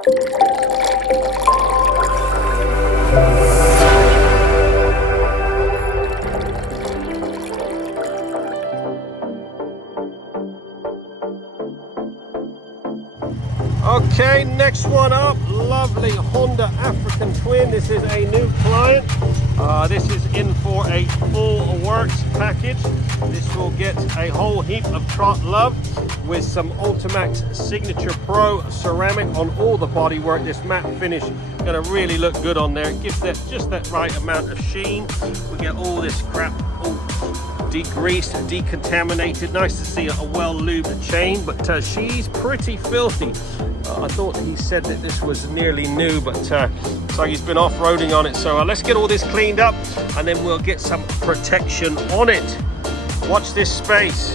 Okay, next one up, lovely Honda African Twin. This is a new client. This is in for a full works package. This will get a whole heap of trot love with some Ultimaxx Signature Pro ceramic on all the bodywork. This matte finish gonna really look good on there. It gives that just that right amount of sheen. We get all this crap all degreased, decontaminated. Nice to see a well lubed chain, but she's pretty filthy. I thought he said that this was nearly new, but looks like he's been off-roading on it. So let's get all this cleaned up and then we'll get some protection on it. Watch this space.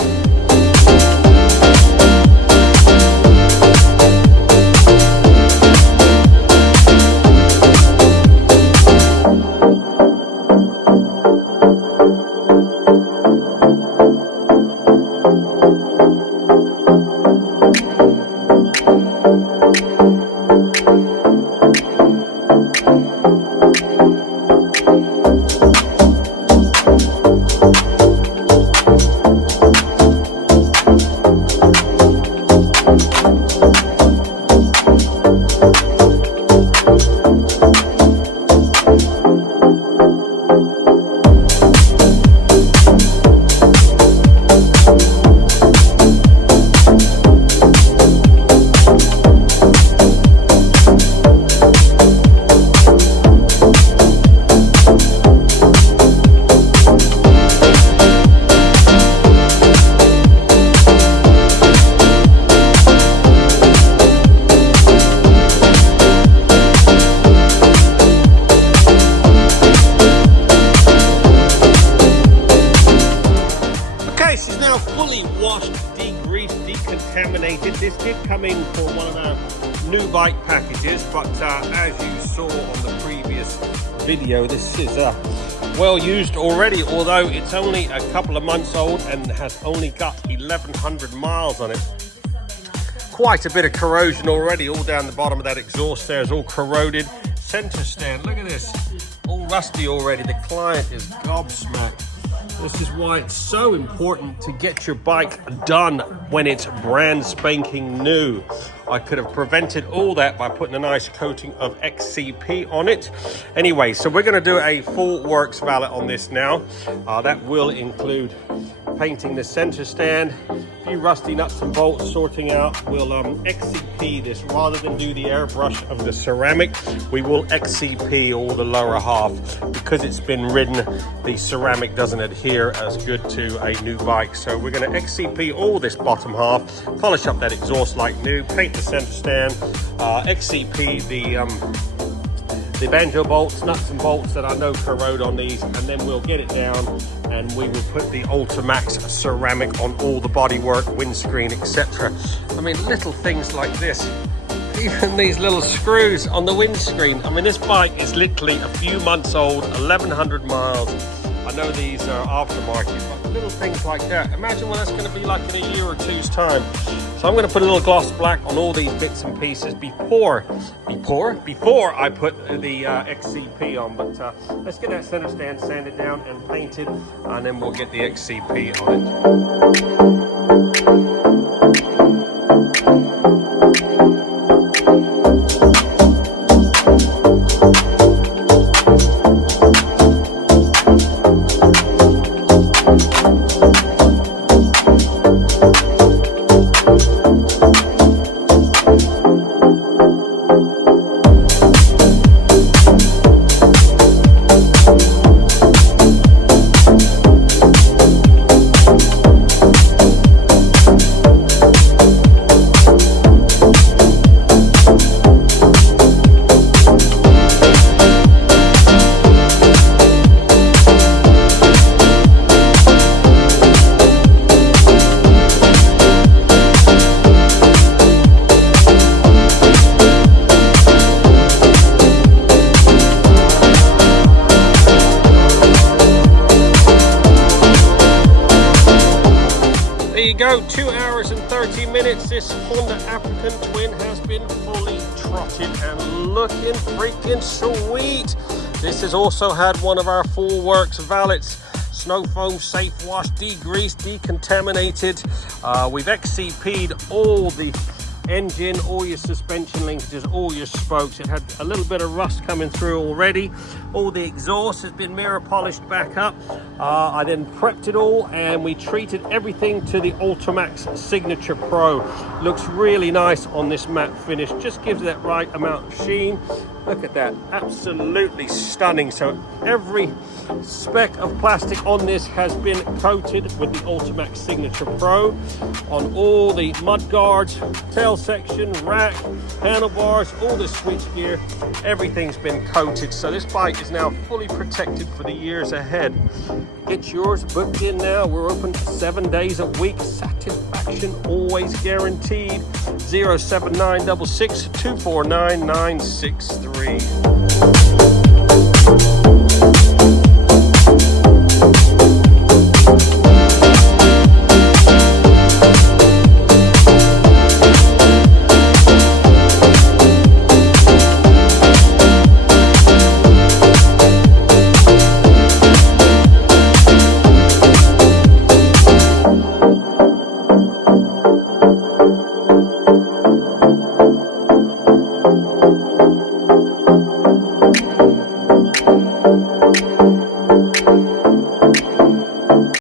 Decontaminated. This did come in for one of our new bike packages, but as you saw on the previous video, this is well used already, although it's only a couple of months old and has only got 1,100 miles on it. Quite a bit of corrosion already, all down the bottom of that exhaust there is all corroded. Center stand, look at this, all rusty already. The client is gobsmacked. This is why it's so important to get your bike done when it's brand spanking new. I could have prevented all that by putting a nice coating of XCP on it. Anyway, so we're going to do a full works valet on this now. That will include painting the center stand, a few rusty nuts and bolts sorting out. We'll XCP this rather than do the airbrush of the ceramic. We will XCP all the lower half because it's been ridden. The ceramic doesn't adhere as good to a new bike, so we're going to XCP all this bottom half, polish up that exhaust like new, paint the center stand, XCP the banjo bolts, nuts and bolts that I know corrode on these, and then we'll get it down and we will put the Ultimaxx ceramic on all the bodywork, windscreen, etc. I mean, little things like this, even these little screws on the windscreen. I mean, this bike is literally a few months old, 1,100 miles. I know these are aftermarket, but little things like that. Imagine what that's going to be like in a year or two's time. So I'm going to put a little gloss black on all these bits and pieces before I put the XCP on. But let's get that center stand sanded down and painted, and then we'll get the XCP on it. Go 2 hours and 30 minutes. This Honda African Twin has been fully frotted and looking freaking sweet. This has also had one of our full works valets, Snowfoam safe wash, degreased, decontaminated. We've XCP'd all the engine, all your suspension linkages, all your spokes. It had a little bit of rust coming through already. All the exhaust has been mirror polished back up. I then prepped it all and we treated everything to the Ultimaxx Signature Pro. Looks really nice on this matte finish, just gives that right amount of sheen. Look at that, absolutely stunning. So every speck of plastic on this has been coated with the Ultimaxx Signature Pro on all the mud guards, tail section, rack, handlebars, all the switch gear. Everything's been coated, so this bike is now fully protected for the years ahead. Get yours booked in now. We're open 7 days a week. Satisfaction always guaranteed. 07966 249 963.